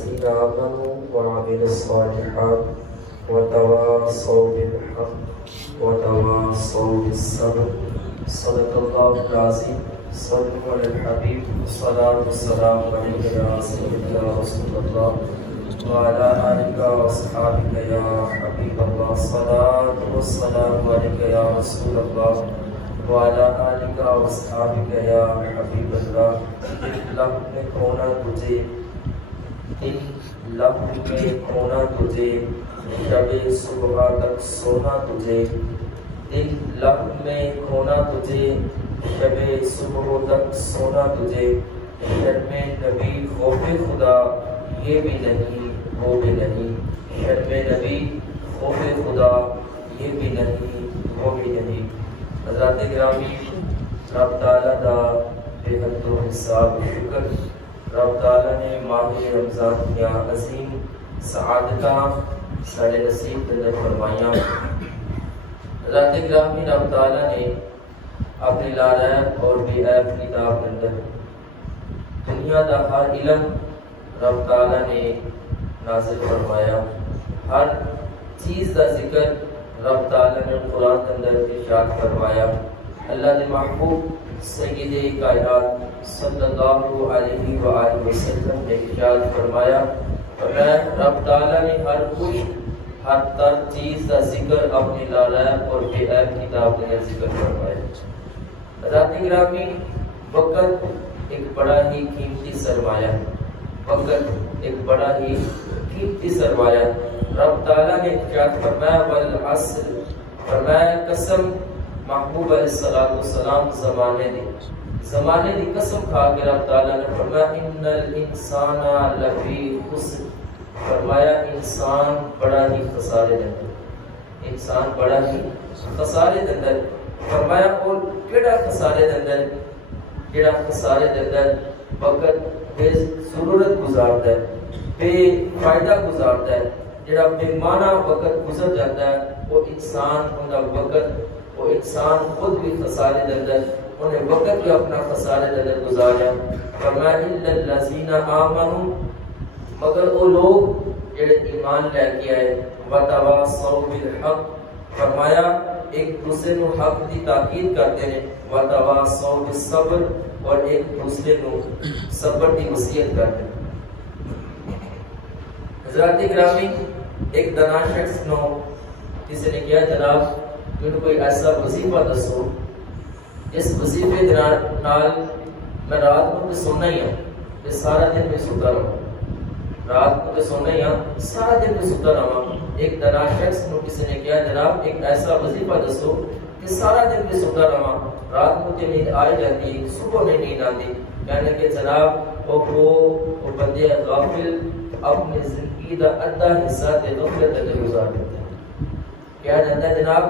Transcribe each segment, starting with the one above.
الذين آمنوا وعملوا الصالحات وتواصوا بالحق وتواصوا بالصبر صدق الله العظيم صلوا على الحبيب الصلاة والسلام عليك يا سيدنا رسول الله وعلى آلك وأصحابك يا حبيب الله الصلاة والسلام عليك يا رسول الله وعلى آلك وأصحابك يا حبيب الله لب میں کھونا تجھے لب میں کھونا تجھے شب صبح تک سونا تجھے لب میں کھونا تجھے شب صبح تک سونا تجھے شرم نبی خوف خدا یہ بھی نہیں وہ بھی نہیں شرم نبی خوف خدا یہ بھی نہیں وہ بھی نہیں حضرات گرامی رب تعالیٰ دا بے حد و حساب شکر رب تعالیٰ نے ماہ رمضان کیا عظیم سعادتاں سارے نصیب اندر فرمائیاں حضرات گرامی رب تعالیٰ نے اپنی لارائب اور بے عیب کتاب اندر دنیا دا ہر علم رب تعالیٰ نے نازل فرمایا ہر چیز دا ذکر رب تعالیٰ نے قرآن کے اندر ارشاد فرمایا اللہ نے محبوب سید کائنات صلی اللہ علیہ وآلہ وسلم نے ارشاد فرمایا اور رب تعالیٰ نے ہر کچھ ہر تر چیز کا ذکر اپنی لالائب اور بے عیب کتاب کے اندر ذکر فرمایا حضرات گرامی وقت ایک بڑا ہی قیمتی سرمایہ ہے وقت ایک بڑا ہی قیمتی سرمایہ رب تعالیٰ نے ارشاد فرمایا والعصر فرمایا قسم محبوب علیہ السلام زمانے دی قسم کھا کے رب تعالیٰ نے فرمایا ان الانسان لفی خسر فرمایا انسان بڑا ہی خسارے دندر انسان بڑا ہی خسارے دندر فرمایا اور کیڑا خسارے دندر کیڑا خسارے دندر وقت بے ضرورت گزارتا ہے بے فائدہ گزارتا ہے جڑا بے معنی وقت گزر جاتا ہے وہ انسان اندھا وقت وہ انسان خود بھی خسارے دندر انہیں وقت بھی اپنا خسارے دندر گزاریا فرمایا اِلَّا الَّذِينَ آمَنُوا مگر وہ لوگ جڑے ایمان لے کے آئے وَتَوَاصَوْا بِالْحَقِّ فرمایا ایک دوسرے نو حق دی تاکید کرتے ہیں وَتَوَاصَوْا بِالصَّبْرِ اور ایک دوسرے نو صبر دی وصیت کرتے ہیں حضرات گرامی ایک دانا شخص نو کسی نے کیا جناب میرے کوئی ایسا وظیفہ دسو اس وظیفے نال میں رات کو تو سونا ہی ہوں یہ سارا دن میں سوتا رہا رات کو تو سونا ہی ہوں سارا دن میں سوتا رہا ایک دانا شخص نو کسی نے کیا جناب ایک ایسا وظیفہ دسو کہ سارا دن میں سوتا رہا رات کو تو نیند آئی جاتی صبح میں نیند آتی کہنے کہ جناب وہ بندے غافل اپنی زندگی دا ادھا حصہ تے غفلت اندر گزار دیتے ہیں کیا جانتا ہے جناب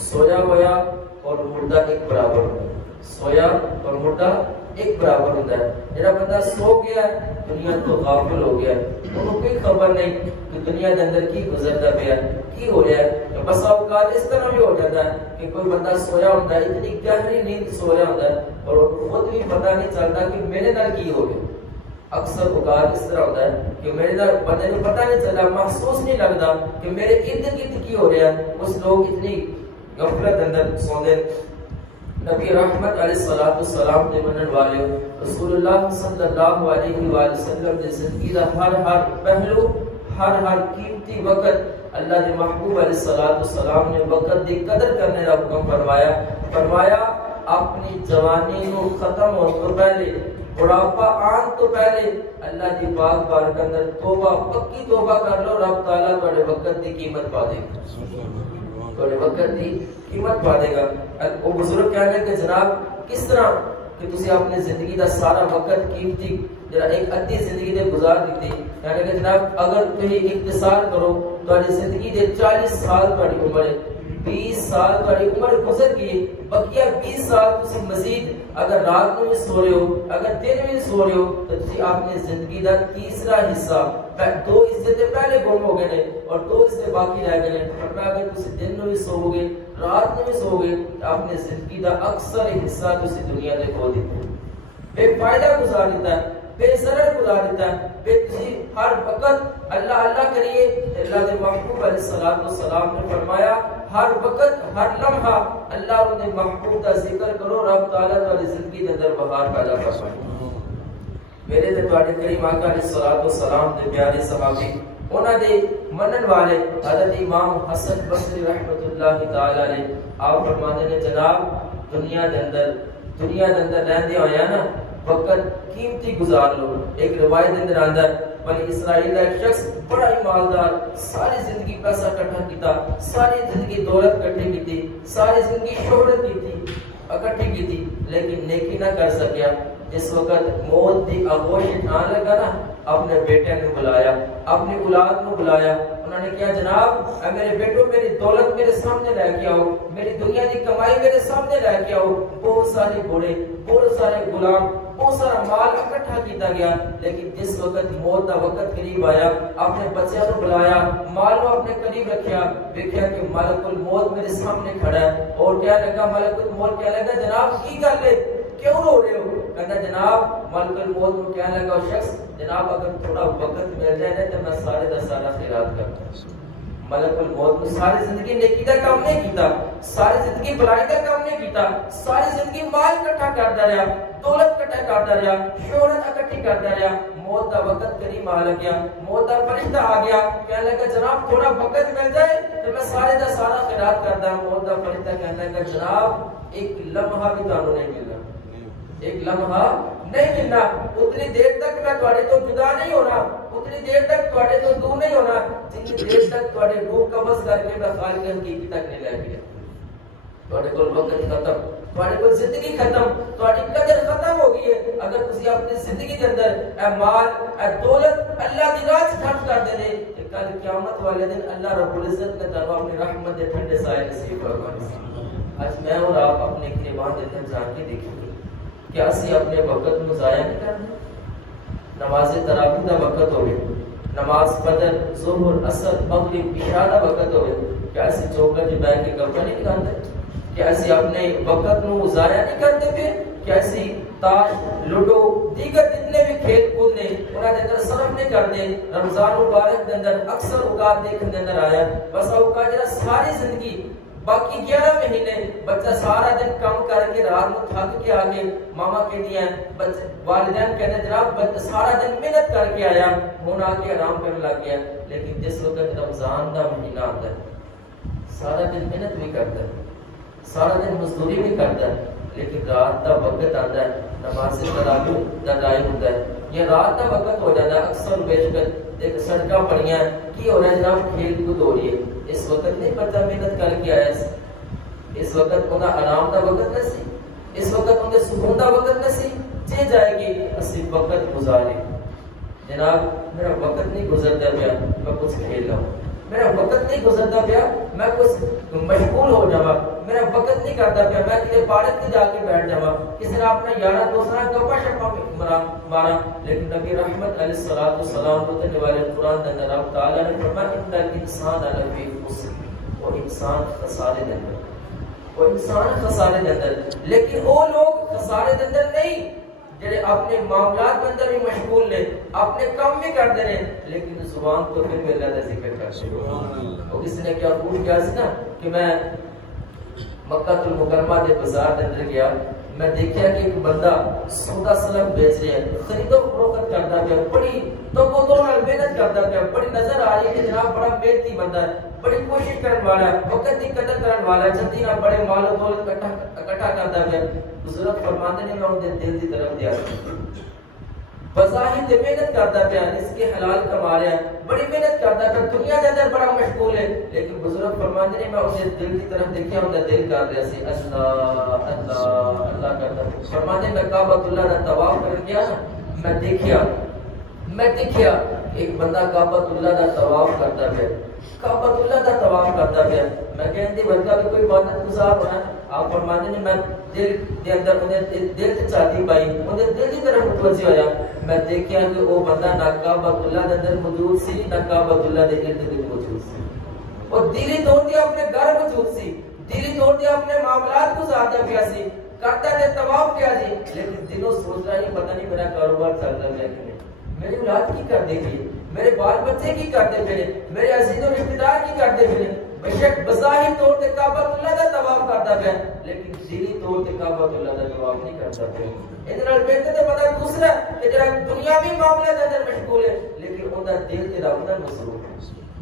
سویا ہوا اور مردہ ایک برابر ہوتا ہے سویا اور مردہ ایک برابر ہوتا ہے جناب بندہ سو گیا ہے دنیا تو غافل ہو گیا ہے انہوں کوئی خبر نہیں کہ دنیا کے اندر کی گزرتا پیا کی ہو رہا ہے بس اوقات اس طرح بھی ہو جاتا ہے کہ کوئی بندہ سویا ہوتا ہے اتنی گہری نیند سویا ہوتا ہے اور خود بھی پتہ نہیں چلتا کہ میرے نال کی ہو گیا اکثر اوقات اس طرح ہوتا ہے کہ میرے نال بندے کو پتہ نہیں چلتا محسوس نہیں لگتا کہ میرے ارد گرد کی ہو رہا ہے اس لوگ اتنی غفلت اندر سوندے نبی رحمت علیہ السلام دے منن والے رسول اللہ صلی اللہ علیہ وآلہ وسلم دے زندگی دا ہر پہلو ہر قیمتی وقت اللہ دے محبوب علیہ السلام نے وقت دی قدر کرنے کا حکم فرمایا اپنی جوانی کو ختم ہونے تو پہلے بڑھاپا آن تو پہلے اللہ دی پاک بارک اندر توبہ پکی توبہ کر لو رب تعالیٰ تھوڑے وقت دی قیمت پا دے گا تھوڑے وقت دی قیمت پا دے گا وہ بزرگ کہنے کہ جناب کس طرح کہ تسی اپنے زندگی دا سارا وقت قیمتی جناب ایک ادھی زندگی دے گزار دیتی کہنے کہ جناب اگر تھی اختصار کرو تو زندگی دے 40 سال تھوڑی عمر 20 سال تھوڑی عمر گزر گئی بقیہ 20 سال تسی مزید اگر رات کو بھی سو رہے ہو اگر دن میں سو رہے ہو تو تسی اپنے زندگی دا تیسرا حصہ 2 حصے تے پہلے گم ہو گئے نے اور 2 حصے باقی رہ گئے نے فرمایا اگر تسی دن میں بھی سو گے رات میں بھی سو گے اپنے زندگی دا اکثر حصہ تسی دنیا تے کھو دیتے بے فائدہ گزار دیتا ہے بے ضرر گزار دیتا ہے بے ہر وقت اللہ اللہ کریے. اللہ کے محبوب علیہ الصلوۃ والسلام نے فرمایا ہر وقت ہر لمحہ اللہ کے محبوب کا ذکر کرو, رب تعالیٰ تمہاری زندگی کے اندر بہار پیدا فرمائے. میرے تے تواڈے کریم آقا علیہ الصلوۃ والسلام دے پیارے صحابی انہاں دے منن والے حضرت امام حسن بصری رحمۃ اللہ تعالی علیہ آپ فرماتے ہیں جناب دنیا دے اندر رہندے ہویا نا وقت قیمتی گزار لو. ایک روایت دے اندر آندا بنی اسرائیل کا ایک شخص بڑا ہی مالدار, ساری زندگی پیسہ اکٹھا کیتا, ساری زندگی دولت اکٹھی کی, ساری زندگی شہرت اکٹھی کی, لیکن نیکی نہ کر سکیا. جس وقت موت دی آغوش آن لگا نا اپنے بیٹے نے بلایا, اپنی اولاد کو بلایا. انہوں نے کہا جناب اے میرے بیٹو میری دولت میرے سامنے لے کے آؤ, میری دنیا کی کمائی میرے سامنے لے کے آؤ. بہت سارے گھوڑے, بہت سارے غلام, بہت سارا مال اکٹھا کیتا گیا. لیکن جس وقت موت کا وقت قریب آیا اپنے بچوں کو بلایا, مال کو اپنے قریب رکھیا, دیکھا کہ ملک الموت میرے سامنے کھڑا ہے. اور کیا لگا ملک الموت کیا لگا جناب کی گل ہے کیوں رو رہے ہو؟ کہتا جناب ملک الموت کو کیا لگا وہ شخص جناب اگر تھوڑا وقت مل جائے نا تو میں سارے 10 سال خیرات کرتا ہوں. ملک الموت نے ساری زندگی نیکی کا کام نہیں کیتا, ساری زندگی بھلائی کا کام نہیں کیتا, ساری زندگی مال اکٹھا کرتا رہا, دولت اکٹھا کرتا رہا, شہرت اکٹھی کرتا رہا. موت کا وقت قریب آ گیا, موت کا فرشتہ آ گیا, کہنے لگا جناب تھوڑا وقت مل جائے تو میں سارے 10 سال خیرات کرتا ہوں. موت کا فرشتہ کہنے لگا جناب ایک لمحہ بھی تانوں نہیں ملنا, ایک لمحہ نہیں ملنا, اتنی دیر تک میں تواڈے تو جدا نہیں ہونا, اتنی دیر تک تواڈے تو دور نہیں ہونا جتنی دیر تک تواڈے روح قبض کر کے میں خالق حقیقی تک نہیں لے گیا. تواڈے کول وقت ختم, تواڈے کول زندگی ختم, تواڈی قدر ختم ہو گئی ہے. اگر تسی اپنی زندگی کے اندر اے مال اے دولت اللہ دی راہ خرچ کر دے لے کہ کل قیامت والے دن اللہ رب العزت نے تانوں اپنی رحمت دے ٹھنڈے سائے نصیب فرمائے. آج میں اور آپ اپنے گریبان دے اندر جان کے دیکھیں کیا اسی اپنے وقت کو ضائع نہیں کرنا. نماز تراویح کا وقت ہوئے, نماز فجر ظہر عصر مغرب عشاء کا وقت ہوئے, کیا اسی چوکر جو بیٹھ کے گپا نہیں نکالتے, کیا اسی اپنے وقت کو ضائع نہیں کرتے پہ, کیا اسی تاش لوڈو دیگر جتنے بھی کھیل کود نے انہاں دے اندر صرف نہیں کرتے. رمضان مبارک کے اندر اکثر اوقات دیکھنے اندر آیا بس اوقات جڑا ساری زندگی باقی 11 مہینے بچہ سارا دن کام کر کے رات کو تھک کے آگے ماما کہتی ہیں والدین کہتے ہیں جناب بچہ سارا دن محنت کر کے آیا ہوں آ کے آرام کرنے لگ گیا. لیکن جس وقت رمضان کا مہینہ آتا ہے سارا دن محنت بھی کرتا ہے, سارا دن مزدوری بھی کرتا ہے, لیکن رات کا وقت آتا ہے نماز تراویح کا ٹائم ہوتا ہے یا رات کا وقت ہو جاتا ہے. اکثر بیشتر ایک سڑکاں پڑیاں کی ہو رہا ہے جناب کھیل کود ہو رہی ہے. اس وقت نہیں بچہ محنت کر کے آیا, اس وقت انہیں آرام کا وقت نہ سی, اس وقت انہیں سکون کا وقت نہ سی. چہ جائے گی اسی وقت گزارے جناب میرا وقت نہیں گزرتا پیا میں کچھ کھیل رہا ہوں, میرا وقت نہیں گزرتا پیا میں کچھ مشغول ہو جاوا, میرا وقت نہیں کرتا پیا میں کسی پارک میں جا کے بیٹھ جاوا, کسی نے اپنا یارہ دوستاں گپا شپا مارا. لیکن نبی رحمت علیہ الصلوۃ والسلام کو تے والے قرآن دے اندر اللہ تعالی نے فرمایا ان الانسان لفی خسر, وہ انسان خسارے دے اندر, وہ انسان خسارے دے اندر. لیکن وہ لوگ خسارے دے اندر نہیں جڑے اپنے معاملات کے اندر بھی مشغول نے, اپنے کام بھی کرتے ہیں لیکن زبان تو پھر بھی اللہ کا ذکر کرتے ہیں. اور کسی نے کیا خوب کیا سی نا کہ میں مکہ المکرمہ کے بازار کے اندر گیا, میں دیکھا کہ ایک بندہ سودا سلم بیچ رہا ہے, خرید و فروخت کرتا پیا, بڑی تو محنت کرتا پیا, بڑی نظر آ رہی ہے کہ جناب بڑا محنتی بندہ ہے, بڑی کوشش کرنے والا ہے, وقت کی قدر کرنے والا ہے, جلدی نہ بڑے مال و دولت اکٹھا کرتا پیا. بزرگ فرماتے ہیں میں ان کے دل کی طرف دیا بظاہر محنت کرتا پیا, اس کے حلال کما رہا ہے, بڑی محنت کرتا پیا, دنیا کے اندر بڑا مشغول ہے. لیکن بزرگ فرماتے ہیں میں اس کے دل کی طرف دیکھا, ان کا دل کر رہا سی اللہ اللہ اللہ کرتا. فرماتے ہیں میں کعبۃ اللہ کا طواف کر گیا, میں دیکھیا ایک بندہ کعبۃ اللہ کا طواف کرتا پیا, کعبۃ اللہ کا طواف کرتا پیا. میں کہندی بندہ بھی کوئی عبادت گزار ہونا ہے. آپ فرماتے ہیں میں دل کے اندر انہیں دل سے چاہتی پائی, انہیں دل کی طرف متوجہ ہویا. میں دیکھیا کہ وہ بندہ نہ کعبۃ اللہ کے اندر موجود سی نہ کعبۃ اللہ کے ارد گرد موجود سی. اور دلی طور تے اپنے گھر موجود سی, دلی طور تے اپنے معاملات گزارتا پیا سی, کرتا نے طواف کیا جی, لیکن دلوں سوچ رہا ہے پتہ نہیں میرا کاروبار چل رہا ہے کہ نہیں, میری اولاد کی کر دے گی، میرے بال بچے کی کر دے پھر، میرے عزیز و رشتہ دار کی کر دے پھر. بے شک بظاہر طور تے کعبۃ اللہ دا طواف کرتا پیا، لیکن دلی طور تے کعبۃ اللہ دا طواف نہیں کرتا پیا. اس نال بہتر تے پتہ دوسرا کہ جڑا دنیاوی معاملے دے اندر مشغول ہے لیکن اوندا دل تے رب نال مصروف ہے،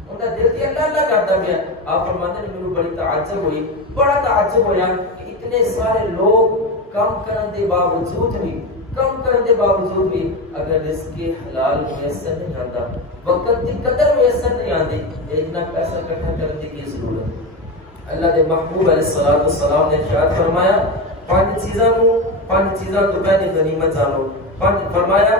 اوندا دل تے اللہ اللہ کرتا پیا. آپ فرماتے ہیں مینوں بڑی تعجب ہوئی، بڑا تعجب ہویا کہ اتنے سارے لوگ کام کرن دے باوجود بھی اگر رزق حلال میسر نہیں آتا، وقت کی قدر میسر نہیں آتی، اتنا پیسہ اکٹھا کرنے کی ضرورت. اللہ دے محبوب علیہ الصلوۃ والسلام نے ارشاد فرمایا پانچ چیزاں تو پہلے غنیمت جانو. فرمایا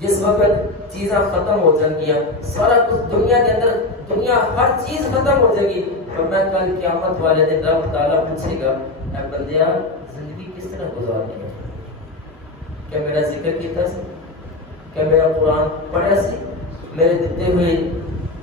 جس وقت چیزاں ختم ہو جائیں گی، سارا کچھ دنیا ہر چیز ختم ہو جائے گی، فرمایا کل قیامت والے دن رب تعالیٰ پوچھے گا اے بندیا زندگی کس طرح گزارنی ہے؟ کیا میرا ذکر کیتا سی؟ کیا میرا قرآن پڑھا سی؟ میرے دیتے ہوئے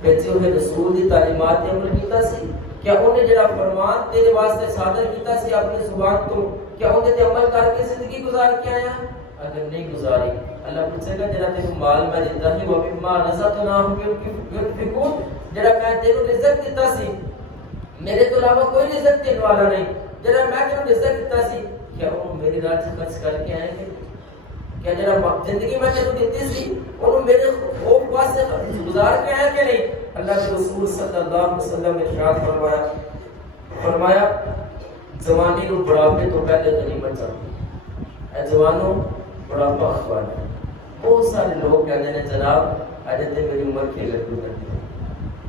بھیجے ہوئے رسول دی تعلیمات تے عمل کیتا سی؟ کیا انہیں جڑا فرمان تیرے واسطے صادر کیتا سی اپنی زبان تو کیا انہیں تے عمل کر کے زندگی گزار کے آیا؟ اگر نہیں گزاری اللہ پوچھے گا جڑا تینوں مال میں دیتا سی وہ مما رزقناہم ينفقون، جڑا میں تینوں رزق دیتا سی میرے تو علاوہ کوئی رزق دینے والا نہیں، جڑا میں تینوں رزق دیتا سی کیا وہ میری راہ سے خرچ کر کے آئے گے؟ کیا جڑا زندگی میں تینوں دیتی سی انہوں میرے خوف واسطے گزار کے آیا کہ نہیں؟ اللہ کے رسول صلی اللہ علیہ وسلم نے ارشاد فرمایا جوانی نو بڑھاپے تو پہلے غنیمت جانو. اے جوانوں بڑھاپا اخبار ہے. بہت سارے لوگ کہتے ہیں جناب اجے تے میری عمر کھیل رہی ہے،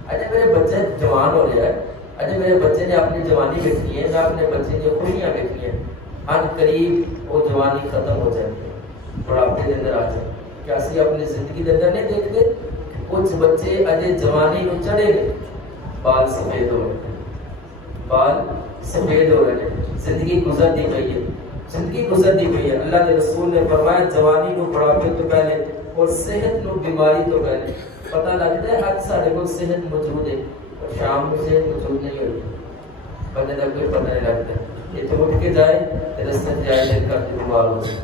اجے میرے بچے جوان ہو رہے ہیں، اجے میرے بچے نے اپنی جوانی دیکھی ہے، میں اپنے بچے کی خوشیاں دیکھی ہیں، ان قریب وہ جوانی ختم ہو جائے گی، بڑھاپے کے اندر آ جائے. کیا اسی اپنی زندگی کے اندر نہیں دیکھتے کچھ بچے اجے جوانی نو چڑھے گئے بال سفید ہو رہے ہیں، زندگی گزرتی پئی ہے. اللہ کے رسول نے فرمایا جوانی نو بڑھاپے تو پہلے اور صحت نو بیماری تو پہلے. پتہ لگتا ہے آج سارے کو صحت موجود ہے اور شام کو صحت موجود نہیں ہوتی، بندے کا کوئی پتہ نہیں لگتا. یہ تو اٹھ کے جائے رستے جائے دل کرتے بیمار ہو جائے،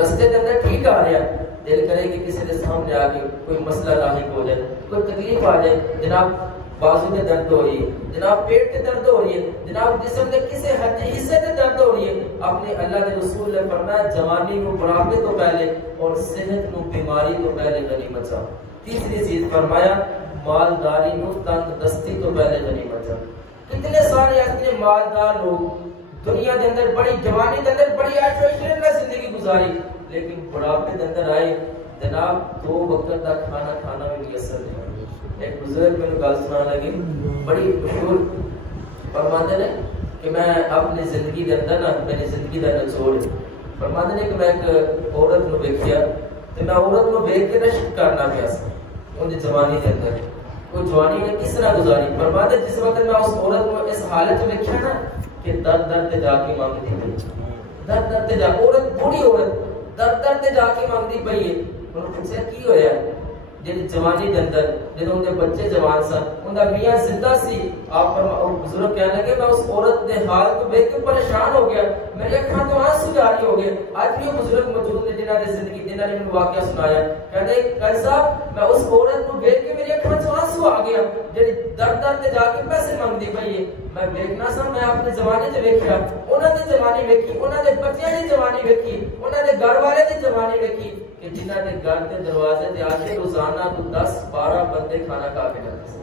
رستے کے اندر ٹھیک آ رہا ہے دل کرے کہ کسی کے سامنے آ کے کوئی مسئلہ لاحق ہو جائے، کوئی تکلیف آ جائے، جناب بازو میں درد ہو رہی ہے، جناب پیٹ میں درد ہو رہی ہے، جناب جسم کے کسی حصے میں درد ہو رہی ہے، اپنے اللہ کے رسول نے فرمایا جوانی نو بڑھاپے تو پہلے اور صحت نو بیماری تو پہلے غنیمت جانو. تیسری چیز فرمایا مالداری نو تنگ دستی تو پہلے غنیمت جانو. کتنے سارے ایسے مالدار لوگ دنیا کے اندر بڑی جوانی کے اندر بڑی عیش و عشرت میں زندگی گزاری، لیکن بڑھاپے کے اندر آئے جناب 2 وقت کا کھانا بھی میسر نہیں. ایک بزرگ میں گل سنا لگی بڑی مشہور، فرماتے ہیں کہ میں اپنی زندگی کے اندر میری زندگی کا نچوڑ فرماتے ہیں کہ میں ایک عورت نو ویکھیا تو میں عورت نو ویکھ کے رشک کرنا پیا سا ان کی جوانی کے اندر وہ جوانی نے کس طرح گزاری. فرماتے جس وقت میں اس عورت کو اس حالت میں ویکھیا نا کہ درد جا کے مانگتی پئی، درد جا عورت بوڑھی عورت درد جا کے مانگتی پئی ہے. انہوں نے پوچھا کی ہویا جن جوانی کے اندر جب ان کے بچے جوان سن ان کا میاں زندہ سی. آپ بزرگ کہنے لگے میں اس عورت کے حال کو دیکھ کے پریشان ہو گیا، میری اکھاں تو آنسو جاری ہو گئے. آج بھی وہ بزرگ موجود نے جنہوں نے زندگی جنہوں نے واقعہ سنایا، کہتے قاری صاحب میں اس عورت کو دیکھ کے میری اکھاں تو آنسو آ گیا جی درد جا کے پیسے مانگتی پئی ہے. میں دیکھنا سا میں اپنے زمانے سے ویکھیا، انہوں نے جوانی ویکھی، انہوں نے بچیاں کی جوانی ویکھی، انہوں نے گھر والے کی جوانی ویکھی کہ جنہوں نے گھر کے دروازے تے آ کے روزانہ کو 10-12 بندے کھانا کھا کے جاتے سن،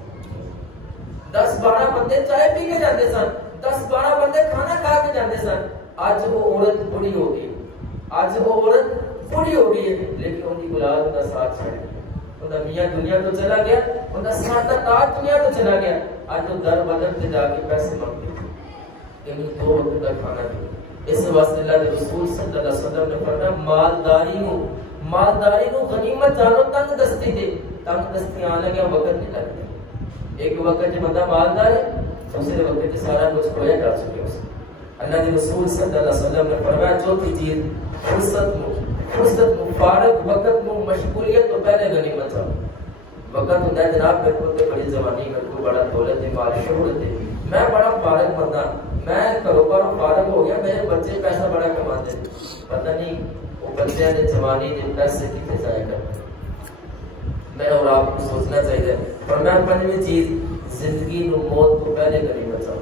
10-12 بندے چائے پی کے جاتے سن، 10-12 بندے کھانا کھا کے جاتے سن. آج وہ عورت بوڑھی ہو گئی، لیکن ان کی اولاد کا ساتھ چھوڑ گیا، ان کا میاں دنیا تو چلا گیا، ان کا ساتھ تاج دنیا تو چلا گیا. آج وہ در بدر سے جا کے پیسے مانگتے لیکن 2 وقت کا کھانا دیا. اس واسطے اللہ کے رسول صلی اللہ علیہ وسلم نے فرمایا مالداری نو غنیمت جانو تنگ دستی دے. تنگ دستی آنے لگا وقت نہیں لگتی. ایک وقت جب بندہ مالدار ہے دوسرے وقت سارا کچھ کھویا جا چکے اس. اللہ کے رسول صلی اللہ علیہ وسلم نے فرمایا چوتھی چیز فرصت فارغ وقت نو مشغولیت تو پہلے غنیمت جانو. وقت ہوتا ہے جناب میرے کو بڑی زبانی، میرے کو بڑا دولت ہے، مال شہرت ہے، میں بڑا فارغ بندہ، میں کاروبار فارغ ہو گیا، میرے بچے پیسہ بڑا کماتے ہیں. پتہ نہیں وہ بندے نے جوانی کے پیسے کتنے ضائع کرتے میں اور آپ کو سوچنا چاہیے. فرمایا پنجویں چیز زندگی نو موت تو پہلے کری بچاؤ.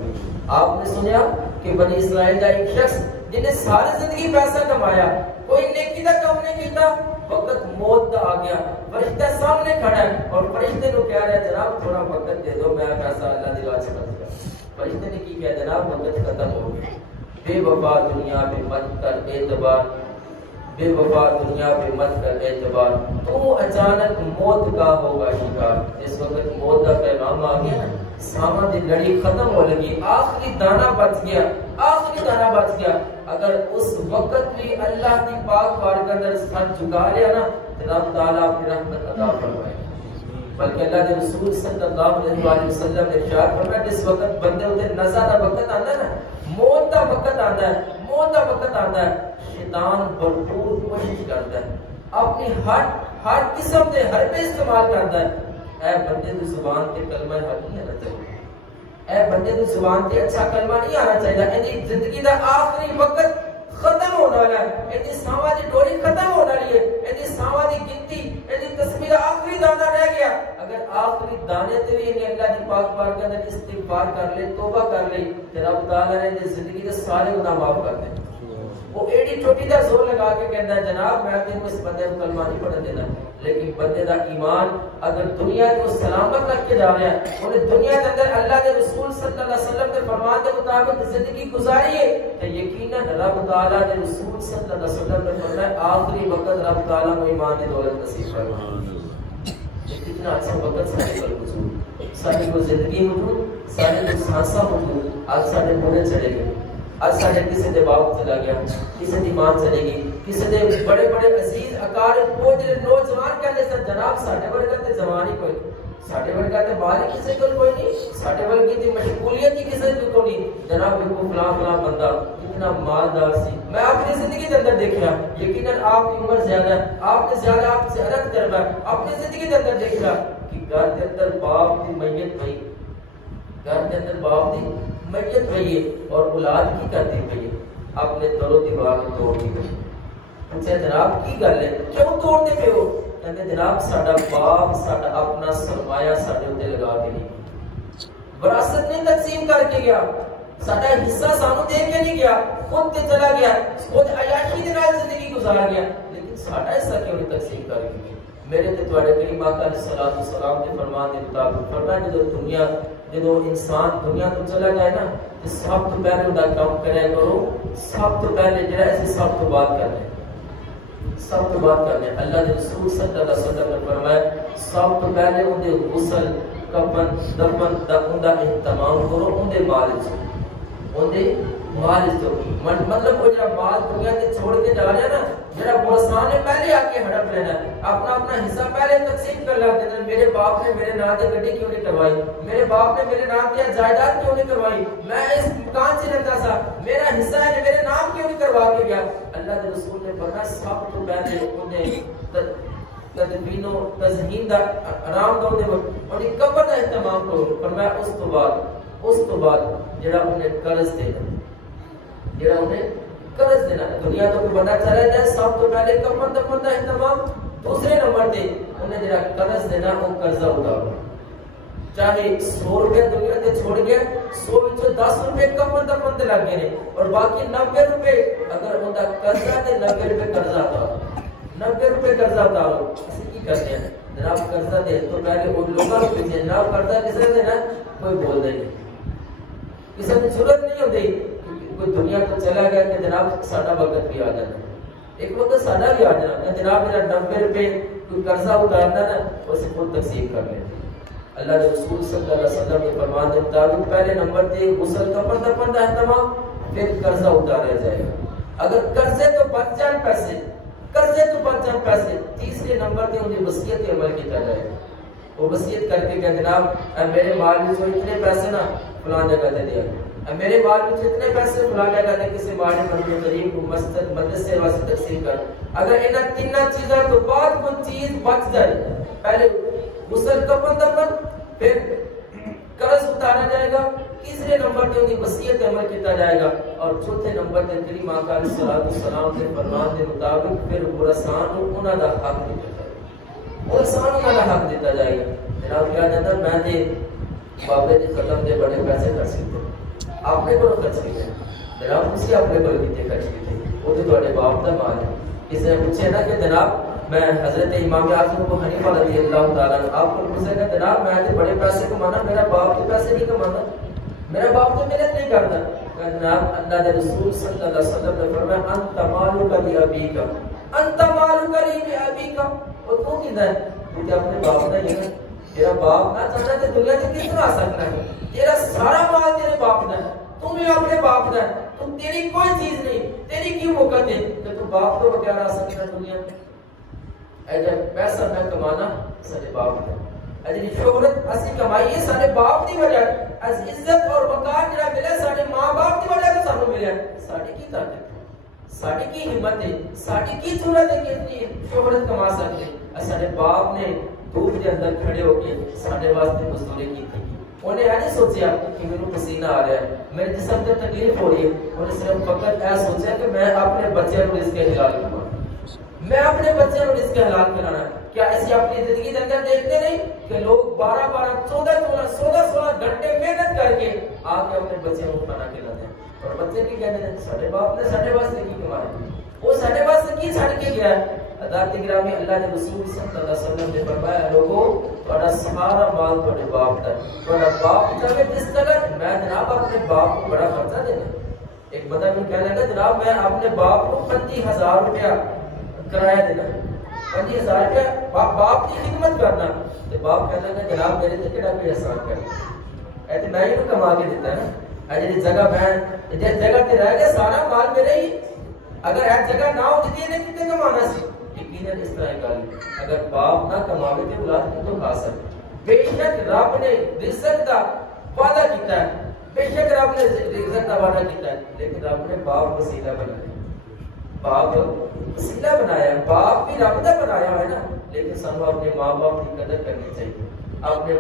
آپ نے سنیا کہ بنی اسرائیل کا ایک شخص جن نے ساری زندگی پیسہ کمایا, کوئی نیکی کا کام نہیں کیتا, وقت موت کا آ گیا, فرشتہ سامنے کھڑا ہے اور فرشتے کو کہہ رہا ہے جناب تھوڑا وقت دے دو, میں پیسہ اللہ دی راہ سے خرچ کروں. فرشتے نے کی کہا جناب وقت ختم ہو گیا. بے وفا دنیا پہ مت کر اعتبار, بے وفا دنیا پہ مت کر اعتبار, تو اچانک موت کا ہوگا شکار. اس وقت موت کا پیغام آ گیا, سامان دی لڑی ختم ہو لگی, آخری دانہ بچ گیا, آخری دانہ بچ گیا. اگر اس وقت بھی اللہ کی پاک بارگاہ کے اندر سر جھکا لیا نا تو رب تعالیٰ اپنی رحمت عطا فرمائے. بلکہ اللہ کے رسول صلی اللہ علیہ وسلم نے ارشاد فرمایا جس وقت بندے ادھر نزا کا وقت آتا ہے نا, موت کا وقت آتا ہے, موت کا وقت آتا ہے, شیطان بھرپور کوشش کرتا ہے, اپنی ہر قسم کے حربے استعمال کرتا ہے. اے بندے کی زبان تے کلمہ حق نہیں آنا چاہیے, اے بندے کی زبان تے اچھا کلمہ نہیں آنا چاہیے. ان زندگی کا آخری وقت ختم ہونے والا ہے, ان ساواں دی ڈوری ختم ہونے والی ہے, ان ساواں دی گنتی, ان تصویر آخری دانہ رہ گیا. اگر آخری دانے تے بھی اللہ دی پاک بارگاہ کے اندر استغفار کر لے, توبہ کر لے, تے رب تعالی نے زندگی کے سارے گناہ معاف کر دیں. وہ ایڈی چھوٹی دا زور لگا کے کہتا ہے جناب میں تینوں اس بندے کو کلمہ نہیں پڑھن دینا, لیکن بندے دا ایمان اگر دنیا کو سلامت کر کے جا رہا ہے, انہیں دنیا کے اندر اللہ کے رسول صلی اللہ علیہ وسلم کے فرمان کے مطابق زندگی گزاری ہے, تو یقیناً رب تعالیٰ کے رسول صلی اللہ علیہ وسلم نے فرمایا آخری وقت رب تعالیٰ کو ایمان کی دولت نصیب فرمائے. کتنا اچھا وقت سارے پر حضور, ساری کو زندگی حضور, سارے کو سانسا حضور, آج سارے پورے چلے گئے. آج سارے کسی دے باپ چلا گیا, کسی دی ماں چلے گی, کسی دے بڑے بڑے عزیز اقارب وہ جڑے نوجوان کہتے سن جناب ساڈے ورگا تے جوان ہی کوئی, ساڈے ورگا تے مال کسی کول کوئی نہیں, ساڈے ورگی تے مشغولیت ہی کسی کول نہیں. جناب کو فلاں فلاں بندہ اتنا مالدار سی, میں اپنی زندگی کے اندر دیکھا, یقیناً آپ کی عمر زیادہ ہے, آپ نے زیادہ آپ سے عرض کرنا ہے, اپنی زندگی کے اندر دیکھا کہ گھر کے اندر باپ کی میت پئی, گھر کے اندر باپ کی میت پئی ہے اور اولاد کی کرتی پئی ہے, اپنے دل و دماغ توڑ دی پئی. اچھا جناب کی گل ہے, کیوں توڑتے پے ہو؟ کہتے جناب ساڈا باپ ساڈا اپنا سرمایہ ساڈے اوتے لگا کے نہیں, وراثت نہیں تقسیم کر کے گیا, ساڈا حصہ سانو دے کے نہیں گیا, خود تے چلا گیا, خود عیاشی دے نال زندگی گزار گیا, لیکن ساڈا حصہ کیوں نہیں تقسیم کر کے گیا؟ میرے تے تواڈے کریم آقا علیہ الصلوۃ والسلام دے فرمان دے مطابق فرمایا جدو انسان دنیا تو چلا جائے نا تو سب تو پہلے ان کا کام کرے کرو, سب تو پہلے جڑا ہے سب تو بات کرنے, سب تو بات کرنے. اللہ کے رسول صلی اللہ علیہ وسلم نے فرمایا سب تو پہلے ان دے غسل کفن دفن دا ان دا اہتمام کرو, ان دے مال چ, ان دے مال چ, مطلب وہ جڑا مال دنیا تے چھوڑ کے جا رہا ہے نا, جڑا بوسان نے پہلے آ کے ہڑپ لینا, اپنا اپنا حصہ پہلے تقسیم کر لینا. میرے باپ نے میرے نام تے گڈی کیوں نہیں کروائی, میرے باپ نے میرے نام تے جائیداد کیوں نہیں کروائی, میں اس مکان سے رہتا تھا, میرا حصہ ہے میرے نام کیوں نہیں کروا کے گیا. اللہ کے رسول نے فرمایا سب تو پہلے انہیں تدفین و تزہین دا آرام دو دے اور قبر دا اہتمام کرو. فرمایا اس تو بعد جڑا انہیں قرض دینا, جڑا انہیں قرض دینا, دنیا تو کوئی بندہ چلا جائے سب تو پہلے کفن دفن دا اہتمام, دوسرے نمبر تے انہیں جڑا قرض دینا وہ قرضہ اتارو. چاہے 100 روپے دنیا تے چھوڑ گیا, 100 وچوں 10 روپے کفن دفن تے لگ گئے اور باقی 90 روپے اگر ان دا قرضہ تے 90 روپے قرضہ اتارو, 90 روپے قرضہ اتارو. اسی کی کرتے ہیں جناب قرضہ دے تو پہلے وہ لوگوں کو پوچھیں جناب قرضہ کس نے دینا, کوئی بول دے نہیں, کسی نے ضرورت نہیں ہوتی. کوئی دنیا کو چلا گیا کہ جناب ساڈا وقت بھی آ جانا, ایک وقت ساڈا بھی آ جانا, جناب میرا 90 روپے کوئی قرضہ اتارنا نا اسے خود تقسیم کر لیں. اللہ کے رسول صلی اللہ علیہ وسلم کے فرمان کے مطابق پہلے نمبر تے غسل کفن دفن کا اہتمام, پھر قرضہ اتارا جائے گا. اگر قرضے تو بچ جائیں پیسے, قرضے تو بچ جائیں پیسے, تیسرے نمبر تے انہیں وصیت عمل کیا جائے گا. وہ وصیت کر کے کہ جناب میرے مال میں جو اتنے پیسے نا فلاں جگہ تے دیا, میرے مال میں اتنے پیسے فلاں جگہ تے کسی مالے بندے غریب کو مسجد مدرسے واسطے تقسیم کر. اگر انہاں تینوں چیزاں تو بعد کوئی چیز بچ جائے, پہلے غسل کفن دفن, پھر قرض اتارا جائے گا, تیسرے نمبر تے ان کی وصیت تے عمل کیتا جائے گا، اور چوتھے نمبر تے کریم آقا علیہ الصلوۃ والسلام دے فرمان دے مطابق پھر ورثاء نوں انہاں دا حق دتا جائے گا، ورثاء نوں انہاں دا حق دتا جائے گا۔ جناب کیا جاتا میں نے بابے دے ختم دے بڑے پیسے خرچ کیتے، اپنے کو خرچ کیتے، جناب تسی اپنے کو کیتے خرچ کیتے، وہ تے تواڈے باپ دا مال ہے۔ کسی نے پوچھے نا کہ جناب میں حضرت امام اعظم ابو حنیفہ رضی اللہ تعالیٰ عنہ آپ کو پوچھے گا جناب میں تو بڑے پیسے کمانا، میرا باپ تو پیسے نہیں کمانا، میرا باپ تو محنت نہیں کرتا۔ جناب اللہ کے رسول صلی اللہ علیہ وسلم نے فرمایا انت مالک لابیک، انت مالک لابیک، اور تو کہتا ہے مجھے اپنے باپ کا یہ تیرا باپ نہ چاہنا تو دنیا سے کس طرح آ سکتا ہے؟ تیرا سارا مال تیرے باپ کا ہے، تم بھی اپنے باپ کا ہے، تم تیری کوئی چیز نہیں، تیری کیوں موقع دے کہ تو باپ کو بغیر آ سکتا ہے دنیا میں؟ اگر پیسہ میں کمانا سارے باپ کا، اگر شہرت اسی کمائی ہے سارے باپ کی وجہ، از عزت اور وقار جڑا ملے سارے ماں باپ کی وجہ سے سانو ملیا، ساڈی کی طاقت ہے، ساڈی کی ہمت ہے، ساڈی کی صورت ہے کہ اتنی شہرت کما سکتے؟ سارے باپ نے دودھ کے اندر کھڑے ہو کے سارے واسطے مزدوری کی تھی، انہیں یہ نہیں سوچا کہ میرے پسینہ آ رہا ہے، میرے جسم سے تکلیف ہو رہی ہے، انہیں صرف فقط یہ سوچا کہ میں اپنے بچے کو رزق حلال کروں، میں اپنے بچے کو رزق حلال کرانا۔ کیا ایسی اپنی زندگی کے اندر دیکھتے نہیں کہ لوگ 12 16 گھنٹے محنت کر کے آ کے اپنے بچے کو کھانا کھلاتے ہیں، اور بچے کی کہتے ہیں سارے باپ نے سارے واسطے کی کمایا، وہ سارے واسطے کی چھڑ کے گیا ہے۔ حضرت گرامی اللہ کے رسول صلی اللہ علیہ وسلم نے فرمایا لوگوں تھوڑا سارا مال تھوڑے باپ کا، تھوڑا باپ چاہے جس طرح میں جناب اپنے باپ کو بڑا خرچہ دینا۔ ایک بندہ بھی کہنے لگا جناب میں اپنے باپ کو 25,000 روپیہ کرایہ دینا، 25,000 روپیہ باپ کی خدمت کرنا، تو باپ کہنے لگا جناب میرے تے کیڑا کوئی احسان کر، ایسے میں ہی کما کے دیتا ہے نا، جی جگہ میں جس جگہ تے رہ گیا سارا مال میرے ہی، اگر ایک جگہ نہ ہوتی نے کتنے کمانا سی؟ یقیناً اس طرح گل اگر باپ نہ کماوے تو اولاد کتوں کھا سکے؟ بے شک رب نے رزق دا وعدہ کیتا ہے، بے شک رب نے رزق دا وعدہ کیتا ہے، لیکن رب نے باپ وسیلہ بنایا، باپ وسیلہ بنایا، باپ بھی رب دا بنایا ہے نا، لیکن سانو اپنے ماں باپ کی قدر کرنی چاہیے، اپنے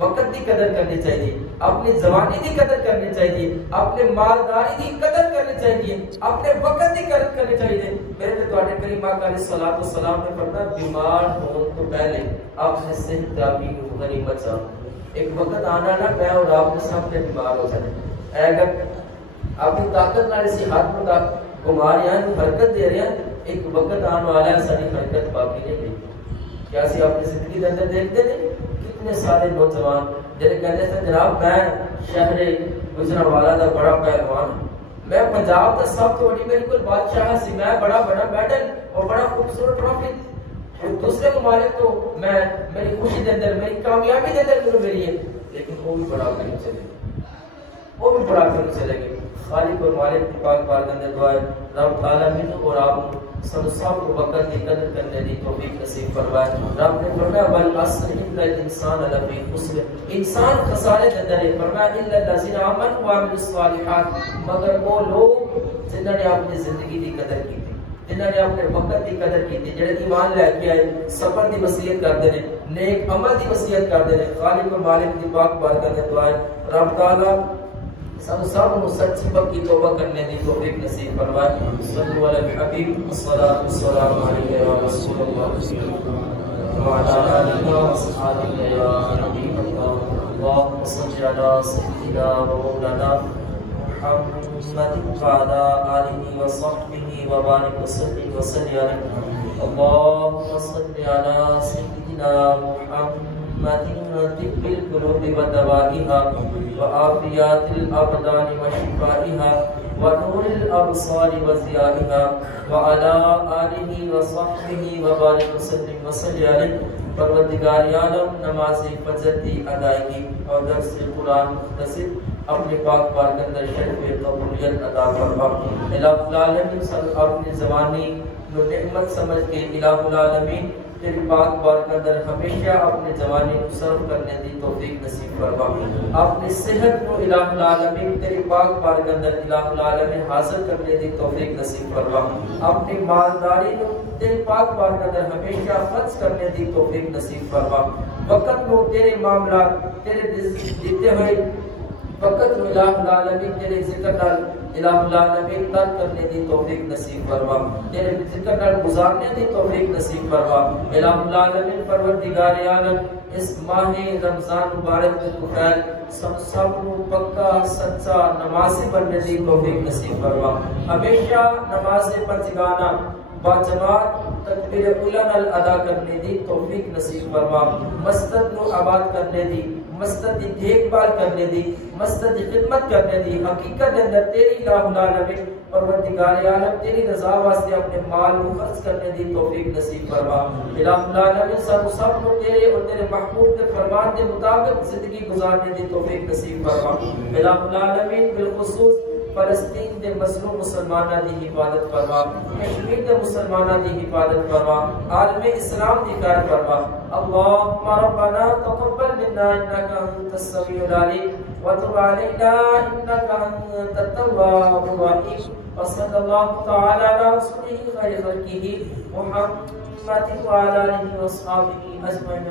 وقت کی قدر کرنی چاہیے، اپنی جوانی کی قدر کرنی چاہیے، اپنے مالداری کی قدر کرنی چاہیے، اپنے وقت کی قدر کرنی چاہیے۔ میرے تو تواڈے کریم آقا علیہ الصلوۃ والسلام نے فرمایا بیمار ہون تو پہلے اپنے صحت یابی کو غنیمت سمجھو، ایک وقت آنا نا میں اور آپ نے سب کے بیمار ہو جانے، اگر اپنی طاقت نال اسی ہاتھ کو گھما رہے ہیں حرکت دے رہے ہیں، ایک وقت آنے والا ہے ساری حرکت باقی نہیں رہی۔ کیا اسی اپنی زندگی کے اندر دیکھتے نہیں کتنے سارے نوجوان جنہیں کہتے تھے جناب میں شہر گجرانوالہ دا بڑا پہلوان، میں پنجاب دا سب تو بڑی میری کوئی بادشاہ سی، میں بڑا بڑا میڈل اور بڑا خوبصورت ٹرافی دوسرے ممالک تو میں میری خوشی دے اندر میری کامیابی دے اندر میری ہے، لیکن وہ بھی بڑا کریم چلے گی، وہ بھی بڑا کریم چلے گی۔ خالق اور مالک کی پاک بارگاہ میں دعا ہے رب عالمین اور آپ سب کو وقت کی قدر کرنے دی توفیق نصیب فرمائے۔ رب نے فرمایا بل اصل ان الانسان لفی خسر، انسان خسارے کے اندر ہے، فرمایا الا الذين امنوا وعملوا الصالحات، مگر وہ لوگ جنہوں نے اپنی زندگی کی قدر کی تھی، جنہوں نے اپنے وقت کی قدر کی تھی، جڑے ایمان لے کے آئے، صبر دی وصیت کرتے ہیں، نیک عمل دی وصیت کرتے ہیں۔ خالق و مالک کی پاک بارگاہ میں دعا ہے رب تعالی سب سچی پکی توبہ کرنے دی توفیق نصیب فرمائے۔ صلی اللہ علیہ حبیب الصلاۃ والسلام علیہ یا رسول اللہ وعلی آلہ وصحبہ یا حبیب اللہ، اللهم صل علی سیدنا و مولانا محمد وعلی آلہ وصحبہ وبارک وسلم علیہ۔ اللهم صل علی سیدنا محمد طب القلوب ودوائها وعافیات الابدان وشفائها ونور الابصار وضیائها وعلى آلہ وصحبہ وبارک وسلم علیہ۔ پروردگار عالم نماز فجر کی ادائیگی اور درس قرآن مختصر اپنے پاک بارگاہ اندر شرف قبولیت عطا فرما۔ الہ العالمین اپنی زبانی کو نعمت سمجھ کے الہ العالمین تیری پاک بارگاہ اندر ہمیشہ اپنے جوانی کو صرف کرنے دی توفیق نصیب فرما۔ اپنی صحت کو الہ العالمین تیری پاک بارگاہ اندر الہ العالمین حاصل کرنے دی توفیق نصیب فرما۔ اپنی مالداری کو تیری پاک بارگاہ اندر ہمیشہ خرچ کرنے دی توفیق نصیب فرما۔ وقت کو تیرے معاملات تیرے دیتے ہوئے فقط الہ العالمین تیرے ذکر نال الہ العالمین تر کرنے دی توفیق نصیب فرما، تیرے ذکر نال گزارنے دی توفیق نصیب فرما الہ العالمین۔ پروردگار عالم اس ماہ رمضان مبارک میں تو خیر سب کو پکا سچا نمازی بننے دی توفیق نصیب فرما، ہمیشہ نماز پنجگانہ با جماعت تکبیر اولا نال ادا کرنے دی توفیق نصیب فرما، مسجد کو آباد کرنے دی، مسجد کی دیکھ بھال کرنے دی، مسجد کی خدمت کرنے دی، حقیقت اندر تیری الہ العالمین پروردگار عالم تیری رضا واسطے اپنے مال کو خرچ کرنے دی توفیق نصیب فرما الہ العالمین۔ سب کو تیرے اور تیرے محبوب کے فرمان کے مطابق زندگی گزارنے دی توفیق نصیب فرما الہ العالمین۔ بالخصوص فلسطین دے مظلوم مسلمانہ دی حفاظت فرما، کشمیر دے مسلمانہ دی حفاظت فرما، عالم اسلام دی خیر فرما۔ اللہم ربنا تقبل منا انکا انت السمیع العلیم وتب علینا انکا انت التواب الرحیم، وصلی اللہ تعالی علی رسولہ خیر خلقہ محمد وعلی آلہ وصحبہ اجمعین۔